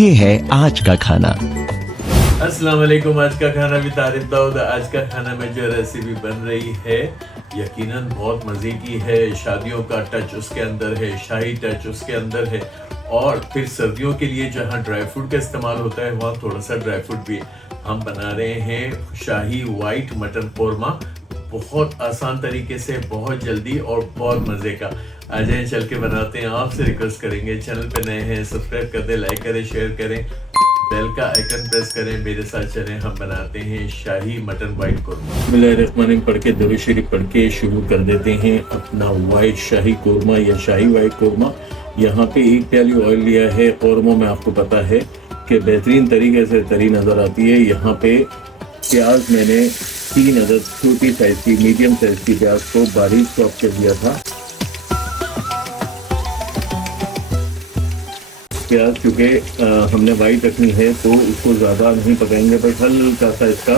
ये है आज का खाना। अस्सलाम वालेकुम। आज का खाना भी तारिफ दाऊद। आज का खाना में जो रेसिपी बन रही है यकीनन बहुत मज़े की है। शादियों का टच उसके अंदर है, शाही टच उसके अंदर है, और फिर सर्दियों के लिए जहाँ ड्राई फ्रूट का इस्तेमाल होता है वहाँ थोड़ा सा ड्राई फ्रूट भी हम बना रहे हैं। शाही वाइट मटन कौरमा, बहुत आसान तरीके से, बहुत जल्दी और बहुत मज़े का। आ जाए चल के बनाते हैं। आपसे रिक्वेस्ट करेंगे, चैनल पे नए हैं सब्सक्राइब कर दें, लाइक करें, शेयर करें, बेल का आइकन प्रेस करें, मेरे साथ चलें। हम बनाते हैं शाही मटन वाइट कौरमा। बिस्मिल्लाहिर्रहमानिर्रहीम पढ़ के दुरूद शरीफ पढ़ के शुरू कर देते हैं अपना वाइट शाही कौरमा या शाही वाइट कौरमा। यहाँ पे 1 प्याली ऑयल लिया है। कौरमों में आपको पता है कि बेहतरीन तरीके से तरी नज़र आती है। यहाँ पे प्याज मैंने 3 अदद छोटी साइज़ की, मीडियम साइज़ की प्याज को बारीक चॉप कर दिया था। प्याज चूँकि हमने वाइट रखनी है तो उसको ज़्यादा नहीं पकाएंगे, बस हल्का सा इसका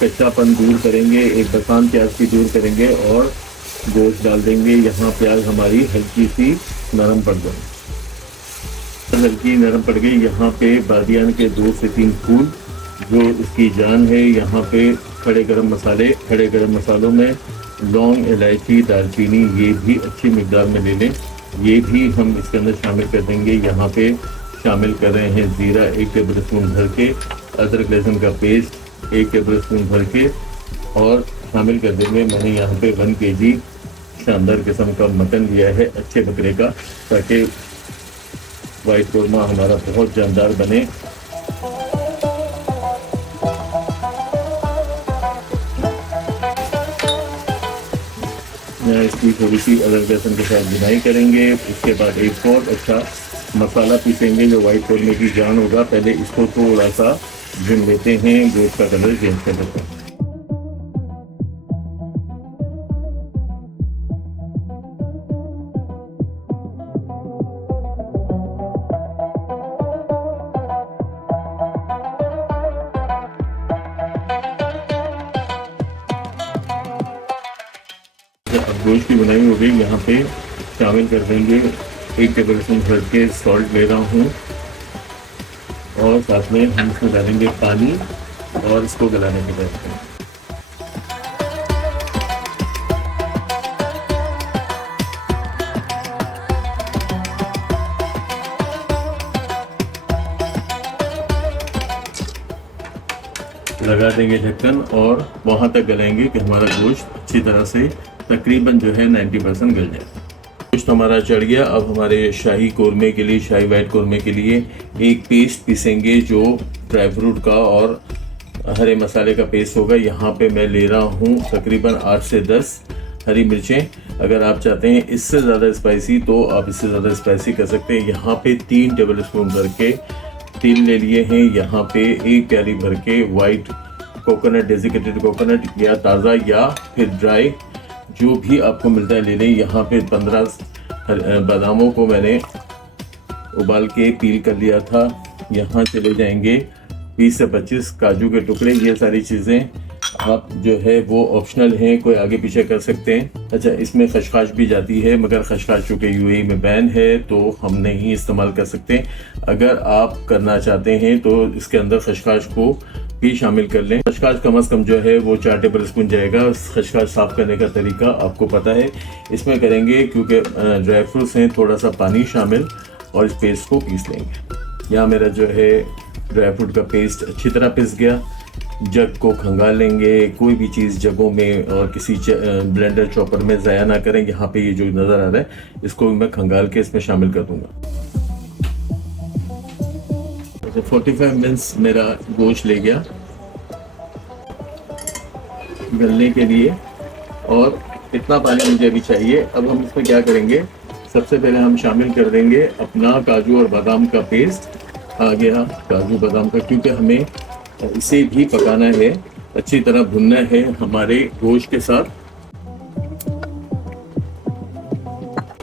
कच्चापन दूर करेंगे, एक बसान प्याज की दूर करेंगे और गोश्त डाल देंगे। यहाँ प्याज हमारी हल्की सी नरम पड़ गई, हल्की नरम पड़ गई। यहाँ पे बादियान के 2 से 3 फूल जो इसकी जान है। यहाँ पे खड़े गरम मसाले, खड़े गरम मसालों में लौंग, इलायची, दालचीनी, ये भी अच्छी मिकदार में ले लें। ये भी हम इसके अंदर शामिल कर देंगे। यहाँ पे शामिल कर रहे हैं ज़ीरा 1 टेबल स्पून भर के, अदरक लहसुन का पेस्ट 1 टेबल स्पून भर के, और शामिल कर देंगे मैंने यहाँ पे 1 kg शानदार किस्म का मटन लिया है, अच्छे बकरे का, ताकि वाइट कौरमा हमारा बहुत जानदार बने। इसकी थोड़ी सी अदरक लहसुन के साथ बुनाई करेंगे। उसके बाद एक और अच्छा मसाला पीसेंगे जो वाइट कौरमे की जान होगा। पहले इसको थोड़ा सा भून लेते हैं, गोश्त का कलर चेंज कर देते हैं। अब गोश्त की बुनाई हो गई। यहाँ पे शामिल कर देंगे 1 टेबल स्पून भर के सॉल्ट ले रहा हूँ, और साथ में हम इसमें डालेंगे पानी और इसको गलाने के बाद लगा देंगे ढक्कन, और वहाँ तक गलाएंगे कि हमारा गोश्त अच्छी तरह से तकरीबन जो है 90% गल जाए। गोश्त हमारा चढ़ गया। अब हमारे शाही कौरमे के लिए, शाही वाइट कौरमे के लिए एक पेस्ट पीसेंगे जो ड्राई फ्रूट का और हरे मसाले का पेस्ट होगा। यहाँ पे मैं ले रहा हूँ तकरीबन 8 से 10 हरी मिर्चें। अगर आप चाहते हैं इससे ज़्यादा स्पाइसी तो आप इससे ज़्यादा स्पाइसी कर सकते हैं। यहाँ पे 3 टेबल स्पून भर के तेल ले लिए हैं। यहाँ पे 1 प्याली भर के वाइट कोकोनट, डेजिकेटेड कोकोनट या ताज़ा या फिर ड्राई, जो भी आपको मिलता है ले लें। यहाँ पे 15 बादामों को मैंने उबाल के पील कर लिया था। यहाँ चले जाएंगे 20 से 25 काजू के टुकड़े। ये सारी चीज़ें आप जो है वो ऑप्शनल हैं, कोई आगे पीछे कर सकते हैं। अच्छा, इसमें खशखाश भी जाती है, मगर खशखाश चूँकि यूएई में बैन है तो हम नहीं इस्तेमाल कर सकते। अगर आप करना चाहते हैं तो इसके अंदर खशखाश को भी शामिल कर लें। खशखाश कम से कम जो है वो 4 टेबल स्पून जाएगा। खशखाश साफ़ करने का तरीका आपको पता है। इसमें करेंगे क्योंकि ड्राई फ्रूट्स हैं, थोड़ा सा पानी शामिल, और इस पेस्ट को पीस लेंगे। यहाँ मेरा जो है ड्राई फ्रूट का पेस्ट अच्छी तरह पिस गया। जग को खंगाल लेंगे। कोई भी चीज़ जगों में और किसी ब्लेंडर चॉपर में ज़ाया ना करें। यहाँ पे ये जो नज़र आ रहा है इसको मैं खंगाल के इसमें शामिल कर दूँगा। 45 मिनट्स मेरा गोश्त ले गया गलने के लिए, और इतना पानी मुझे भी चाहिए। अब हम इसमें क्या करेंगे, सबसे पहले हम शामिल कर देंगे अपना काजू और बादाम का पेस्ट। आ गया काजू बादाम का, क्योंकि हमें इसे भी पकाना है, अच्छी तरह भुनना है हमारे गोश्त के साथ।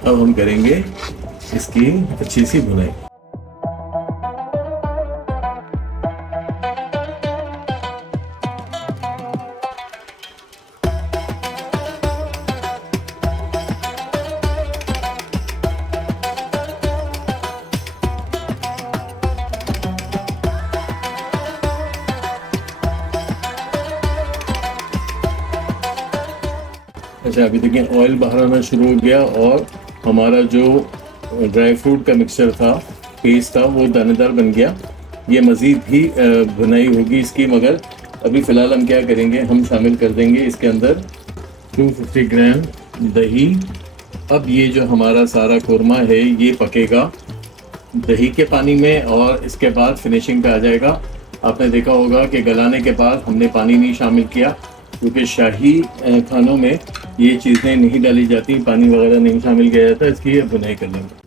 अब हम करेंगे इसकी अच्छी सी भुनाई। अच्छा अभी देखिए ऑयल बाहर आना शुरू हो गया और हमारा जो ड्राई फ्रूट का मिक्सचर था, पेस्ट था, वो दानेदार बन गया। ये मज़ीद भी भुनाई होगी इसकी, मगर अभी फ़िलहाल हम क्या करेंगे, हम शामिल कर देंगे इसके अंदर 250 ग्राम दही। अब ये जो हमारा सारा कोरमा है ये पकेगा दही के पानी में और इसके बाद फिनिशिंग पे आ जाएगा। आपने देखा होगा कि गलाने के बाद हमने पानी नहीं शामिल किया, क्योंकि शाही खानों में ये चीज़ें नहीं डाली जाती, पानी वगैरह नहीं शामिल किया जाता, इसकी बुनाई कर लेंगे।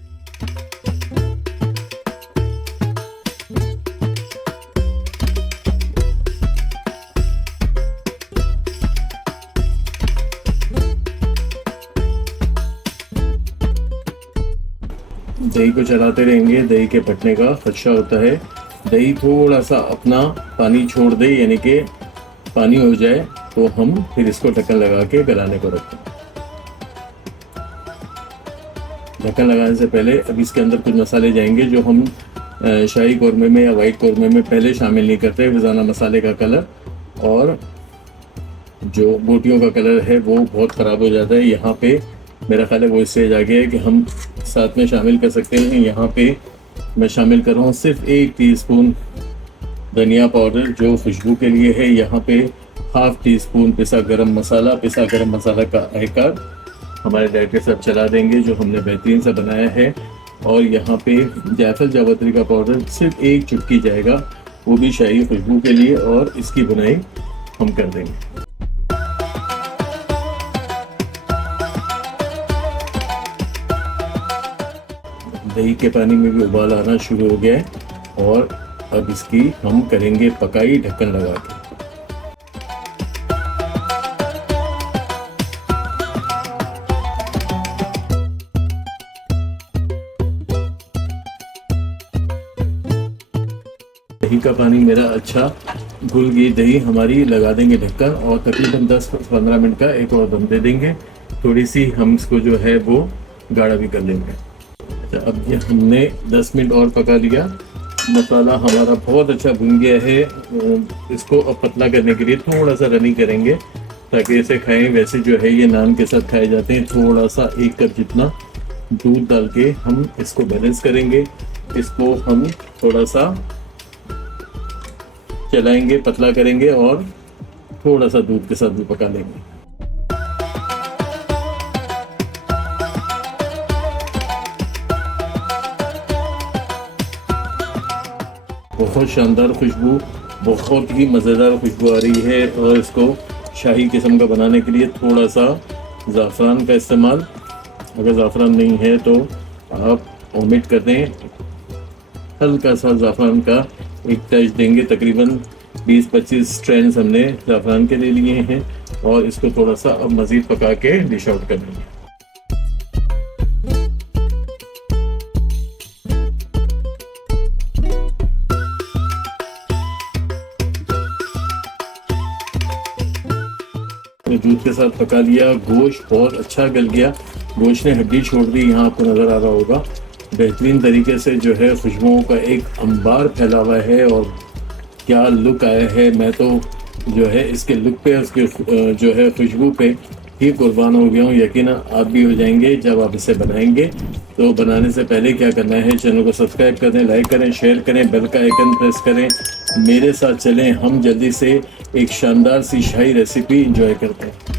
दही को चलाते रहेंगे, दही के फटने का खदशा होता है। दही थोड़ा सा अपना पानी छोड़ दे, यानी कि पानी हो जाए, तो हम फिर इसको ढक्कन लगा के गलाने को रखते हैं। ढक्कन लगाने से पहले अब इसके अंदर कुछ मसाले जाएंगे जो हम शाही कौरमे में या वाइट कौरमे में पहले शामिल नहीं करते। रोज़ाना मसाले का कलर और जो बोटियों का कलर है वो बहुत ख़राब हो जाता है। यहाँ पे मेरा ख्याल है वो स्टेज आ गया है कि हम साथ में शामिल कर सकते हैं। यहाँ पे मैं शामिल कर रहा हूँ सिर्फ 1 टीस्पून धनिया पाउडर जो खुशबू के लिए है। यहाँ पे ½ टीस्पून पिसा गरम मसाला का आयकार हमारे डाइट के साथ चला देंगे जो हमने बेहतरीन से बनाया है। और यहाँ पे जायफल जावित्री का पाउडर सिर्फ 1 चुटकी जाएगा, वो भी शाही खुशबू के लिए, और इसकी बुनाई हम कर देंगे। दही के पानी में भी उबाल आना शुरू हो गया है और अब इसकी हम करेंगे पकाई ढक्कन लगा के। दही का पानी मेरा अच्छा घुल गई, दही हमारी लगा देंगे ढक्कन और तकरीबन 10-15 मिनट का एक और दम दे देंगे। थोड़ी सी हम इसको जो है वो गाढ़ा भी कर लेंगे। अब ये हमने 10 मिनट और पका लिया। मसाला हमारा बहुत अच्छा भुन गया है। इसको अब पतला करने के लिए थोड़ा सा रनी करेंगे ताकि इसे खाएं। वैसे जो है ये नान के साथ खाए जाते हैं। थोड़ा सा 1 कप जितना दूध डाल के हम इसको बैलेंस करेंगे। इसको हम थोड़ा सा चलाएंगे, पतला करेंगे और थोड़ा सा दूध के साथ भी पका लेंगे। बहुत शानदार खुशबू, बहुत ही मज़ेदार खुशबू आ रही है। और इसको शाही किस्म का बनाने के लिए थोड़ा सा ज़ाफ़रान का इस्तेमाल, अगर ज़ाफ़रान नहीं है तो आप ओमिट कर दें। हल्का सा ज़ाफ़रान का एक टच देंगे। तकरीबन 20-25 स्ट्रैंड्स हमने ज़ाफ़रान के ले लिए हैं और इसको थोड़ा सा अब मज़ीद पका के डिश आउट कर लेंगे। दूध के साथ पका लिया। गोश्त बहुत अच्छा गल गया, गोश्त ने हड्डी छोड़ दी, यहाँ आपको नज़र आ रहा होगा। बेहतरीन तरीके से जो है खुशबुओं का एक अंबार फैला हुआ है और क्या लुक आया है। मैं तो जो है इसके लुक पे, उसके जो है खुशबू पे ही कुर्बान हो गया हूँ। यकीनन आप भी हो जाएंगे जब आप इसे बनाएंगे। तो बनाने से पहले क्या करना है, चैनल को सब्सक्राइब करें, लाइक करें, शेयर करें, बेल का आइकन प्रेस करें। मेरे साथ चलें, हम जल्दी से एक शानदार सी शाही रेसिपी एंजॉय करते हैं।